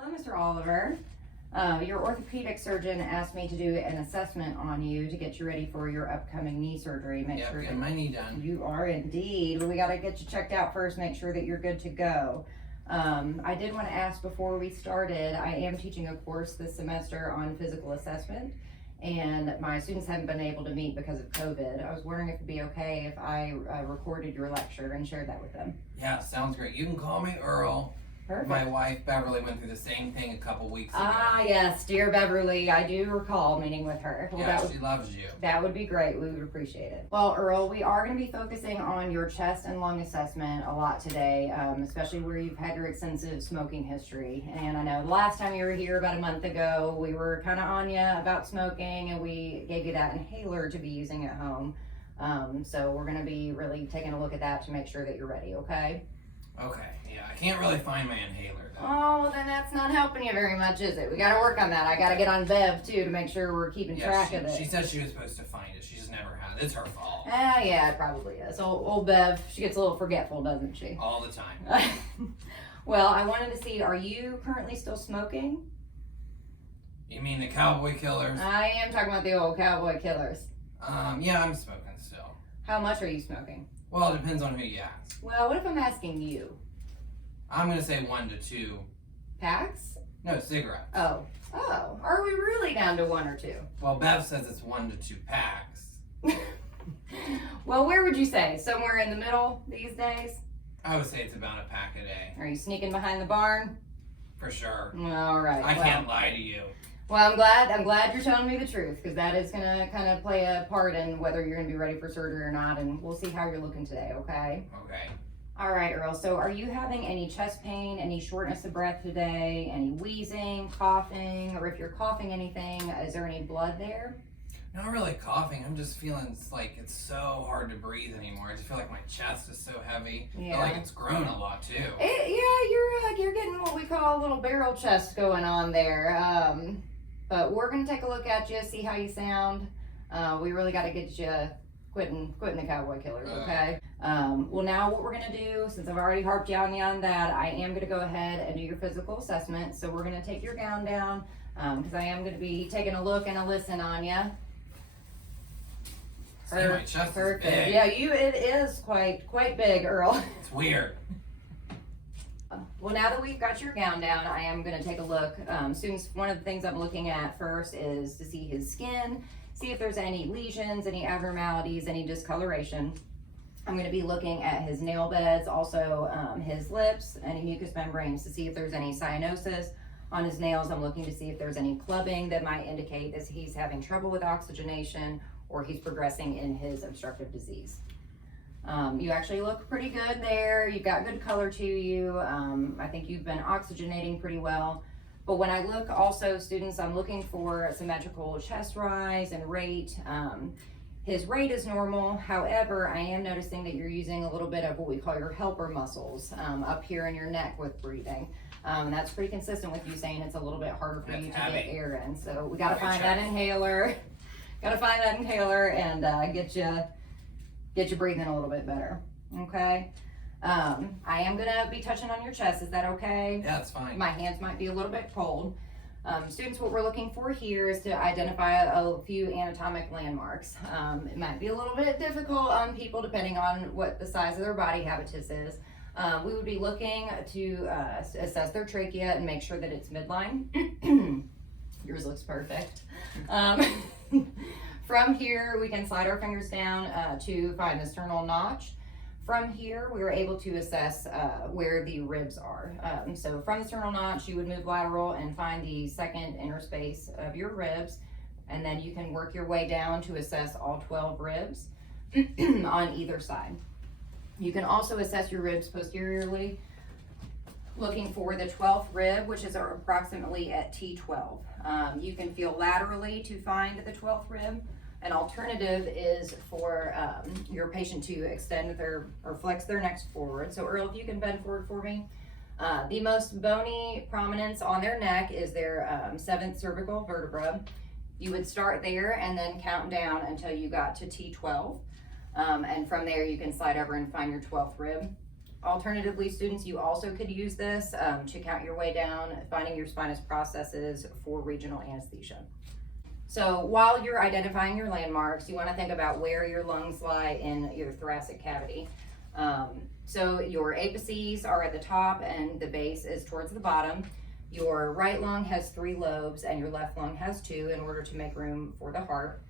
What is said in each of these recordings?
Hello, Mr. Oliver. Your orthopedic surgeon asked me to do an assessment on you to get you ready for your upcoming knee surgery. Make sure getting my knee done. You are indeed. We got to get you checked out first, make sure that you're good to go. I did want to ask before we started, I am teaching a course this semester on physical assessment, and my students haven't been able to meet because of COVID. I was wondering if it'd be okay if I recorded your lecture and shared that with them. Yeah, sounds great. You can call me Earl. Perfect. My wife Beverly went through the same thing a couple weeks ago. Ah, yes, dear Beverly. I do recall meeting with her. Well, yeah, she loves you. That would be great. We would appreciate it. Well, Earl, we are going to be focusing on your chest and lung assessment a lot today, especially where you've had your extensive smoking history. And I know the last time you were here about a month ago, we were kind of on you about smoking, and we gave you that inhaler to be using at home. So we're going to be really taking a look at that to make sure that you're ready, okay? Okay, yeah, I can't really find my inhaler though. Oh, well, then that's not helping you very much, is it? We got to work on that. I got to get on Bev too to make sure we're keeping track of it. She said she was supposed to find it. She just never had it. It's her fault. Yeah, it probably is. Old Bev, she gets a little forgetful, doesn't she? All the time. Well, I wanted to see, are you currently still smoking? You mean the cowboy killers? I am talking about the old cowboy killers. Yeah, I'm smoking still. How much are you smoking? Well, it depends on who you ask. Well, what if I'm asking you? I'm gonna say 1 to 2. Packs? No, cigarettes. Oh, are we really down to 1 or 2? Well, Bev says it's 1 to 2 packs. Well, where would you say? Somewhere in the middle these days? I would say it's about a pack a day. Are you sneaking behind the barn? For sure. All right. I can't lie to you. Well, I'm glad you're telling me the truth, because that is going to kind of play a part in whether you're going to be ready for surgery or not, and we'll see how you're looking today, okay? Okay. All right, Earl, so are you having any chest pain, any shortness of breath today, any wheezing, coughing, or if you're coughing anything, is there any blood there? Not really coughing. I'm just feeling it's so hard to breathe anymore. I just feel like my chest is so heavy. Yeah. I feel like it's grown a lot too. You're getting what we call a little barrel chest going on there. But we're gonna take a look at you, see how you sound. We really got to get you quitting the cowboy killers, okay? Well, now what we're gonna do, since I've already harped on you on that, I am gonna go ahead and do your physical assessment. So we're gonna take your gown down, because I am gonna be taking a look and a listen on you. See, my chest is big. Yeah, it is quite big, Earl. It's weird. Well, now that we've got your gown down, I am going to take a look. Students, one of the things I'm looking at first is to see his skin, see if there's any lesions, any abnormalities, any discoloration. I'm going to be looking at his nail beds, also his lips, any mucous membranes to see if there's any cyanosis on his nails. I'm looking to see if there's any clubbing that might indicate that he's having trouble with oxygenation or he's progressing in his obstructive disease. You actually look pretty good there. You've got good color to you. I think you've been oxygenating pretty well. But when I look also, students, I'm looking for a symmetrical chest rise and rate. His rate is normal. However, I am noticing that you're using a little bit of what we call your helper muscles up here in your neck with breathing. And that's pretty consistent with you saying it's a little bit harder for you to get air in. So we got to find that inhaler. Got to find that inhaler and get you breathing a little bit better, okay? I am gonna be touching on your chest. Is that okay? Yeah, that's fine. My hands might be a little bit cold. Students, what we're looking for here is to identify a few anatomic landmarks. It might be a little bit difficult on people depending on what the size of their body habitus is. We would be looking to assess their trachea and make sure that it's midline. Yours looks perfect. From here, we can slide our fingers down to find the sternal notch. From here, we were able to assess where the ribs are. So from the sternal notch, you would move lateral and find the second inner space of your ribs, and then you can work your way down to assess all 12 ribs on either side. You can also assess your ribs posteriorly, looking for the 12th rib, which is approximately at T12. You can feel laterally to find the 12th rib. An alternative is for your patient to extend or flex their necks forward. So Earl, if you can bend forward for me. The most bony prominence on their neck is their 7th cervical vertebra. You would start there and then count down until you got to T12. And from there you can slide over and find your 12th rib. Alternatively, students, you also could use this to count your way down, finding your spinous processes for regional anesthesia. So while you're identifying your landmarks, you want to think about where your lungs lie in your thoracic cavity. So your apices are at the top and the base is towards the bottom. Your right lung has 3 lobes and your left lung has 2 in order to make room for the heart.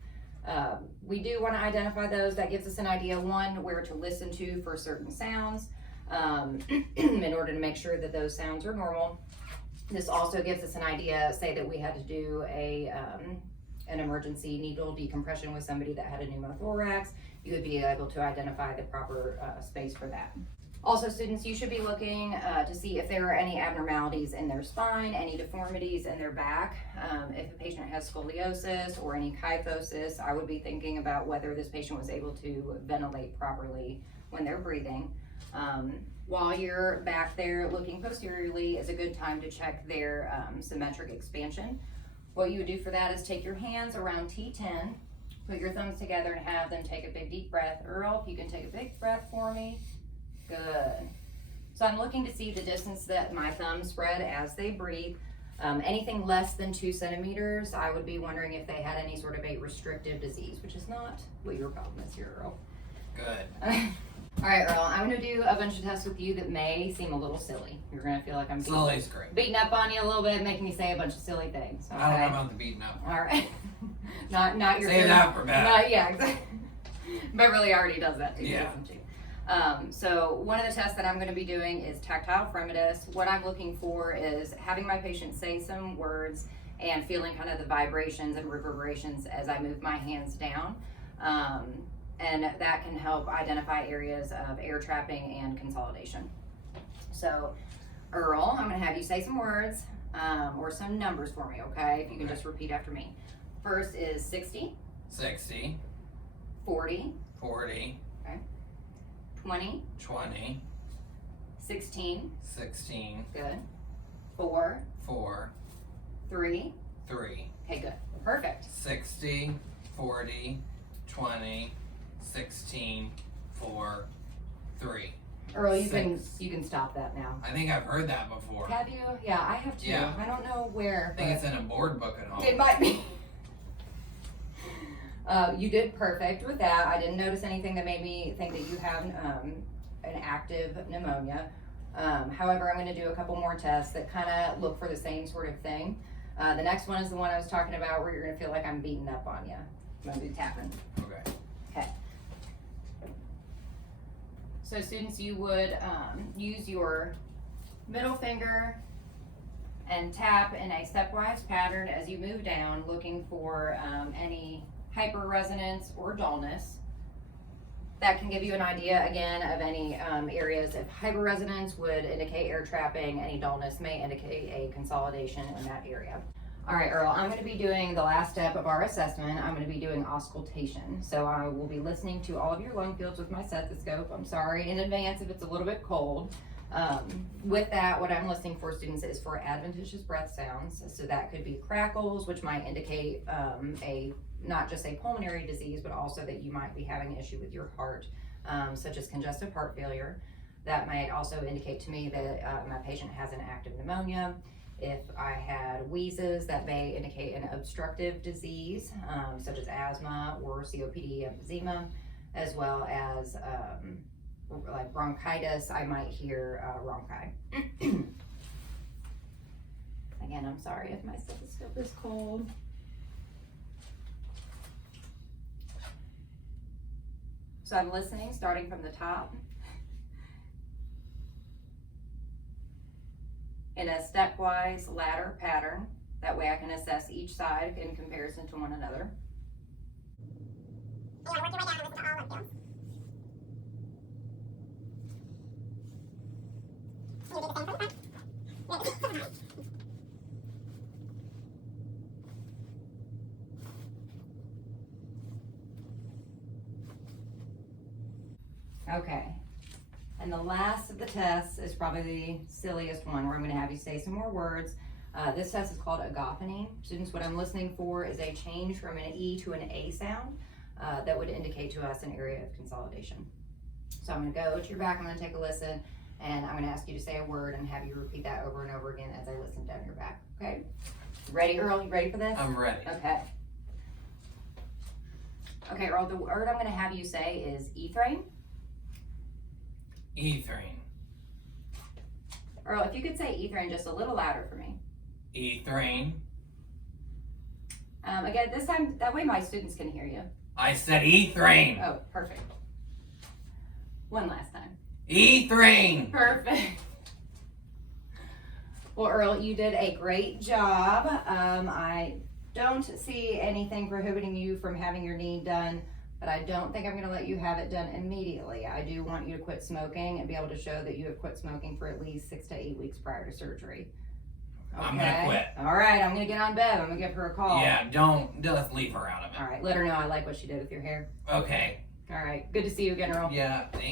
We do want to identify those. That gives us an idea, one, where to listen to for certain sounds in order to make sure that those sounds are normal. This also gives us an idea, say that we had to do an emergency needle decompression with somebody that had a pneumothorax, you would be able to identify the proper space for that. Also, students, you should be looking to see if there are any abnormalities in their spine, any deformities in their back. If a patient has scoliosis or any kyphosis, I would be thinking about whether this patient was able to ventilate properly when they're breathing. While you're back there looking posteriorly is a good time to check their symmetric expansion. What you would do for that is take your hands around T10, put your thumbs together and have them take a big deep breath. Earl, if you can take a big breath for me. Good. So I'm looking to see the distance that my thumbs spread as they breathe. Anything less than 2 centimeters, I would be wondering if they had any sort of a restrictive disease, which is not what your problem is here, Earl. Good. All right, Earl, I'm going to do a bunch of tests with you that may seem a little silly. You're going to feel like I'm beating up on you a little bit, making me say a bunch of silly things. Okay? I don't know about the beating up. All right. not your Save that for Bev. Yeah, exactly. Beverly already does that too, yeah. doesn't she? So one of the tests that I'm going to be doing is tactile fremitus. What I'm looking for is having my patient say some words and feeling kind of the vibrations and reverberations as I move my hands down. And that can help identify areas of air trapping and consolidation. So, Earl, I'm going to have you say some words or some numbers for me, okay? If you can just repeat after me. First is 60. 60. 40. 40. Okay. 20. 20. 16. 16. Good. 4. 4. 3. 3. Okay, good. Perfect. 60. 40. 20. 16, 4, 3. Earl, you can stop that now. I think I've heard that before. Have you? Yeah, I have too. Yeah. I don't know where. I think it's in a board book at home. It might be. You did perfect with that. I didn't notice anything that made me think that you have an active pneumonia. However, I'm going to do a couple more tests that kind of look for the same sort of thing. The next one is the one I was talking about where you're going to feel like I'm beating up on you. I'm going to be tapping. Okay. Okay. So students, you would use your middle finger and tap in a stepwise pattern as you move down, looking for any hyperresonance or dullness. That can give you an idea, again, of any areas. If hyperresonance would indicate air trapping, any dullness may indicate a consolidation in that area. All right, Earl, I'm going to be doing the last step of our assessment. I'm going to be doing auscultation. So I will be listening to all of your lung fields with my stethoscope. I'm sorry in advance if it's a little bit cold. With that, what I'm listening for, students, is for adventitious breath sounds. So that could be crackles, which might indicate not just a pulmonary disease, but also that you might be having an issue with your heart, such as congestive heart failure. That might also indicate to me that my patient has an active pneumonia. If I had wheezes, that may indicate an obstructive disease, such as asthma or COPD emphysema, as well as like bronchitis. I might hear bronchi. Again, I'm sorry if my stethoscope is cold. So I'm listening, starting from the top, in a stepwise ladder pattern. That way I can assess each side in comparison to one another. Yeah, work your way down and listen to all of them. You do the same for the front. Okay. And the last of the tests is probably the silliest one, where I'm going to have you say some more words. This test is called agophony. Students, what I'm listening for is a change from an E to an A sound that would indicate to us an area of consolidation. So I'm going to go to your back, I'm going to take a listen, And I'm gonna ask you to say a word and have you repeat that over and over again as I listen down your back, okay? Ready, Earl? You ready for this? I'm ready. Okay. Okay, Earl, the word I'm gonna have you say is Ethrain. Ethrain. Earl, if you could say Ethrain just a little louder for me. Ethrain. Again, this time, that way my students can hear you. I said Ethrain. Oh, perfect. One last time. Ethrain. Perfect. Well, Earl, you did a great job. I don't see anything prohibiting you from having your knee done, but I don't think I'm going to let you have it done immediately. I do want you to quit smoking and be able to show that you have quit smoking for at least 6 to 8 weeks prior to surgery. Okay? I'm gonna quit. All right, I'm going to get on Bev. I'm going to give her a call. Yeah, don't let's leave her out of it. All right, let her know I like what she did with your hair. Okay. All right, good to see you again, Earl. Yeah, thank you.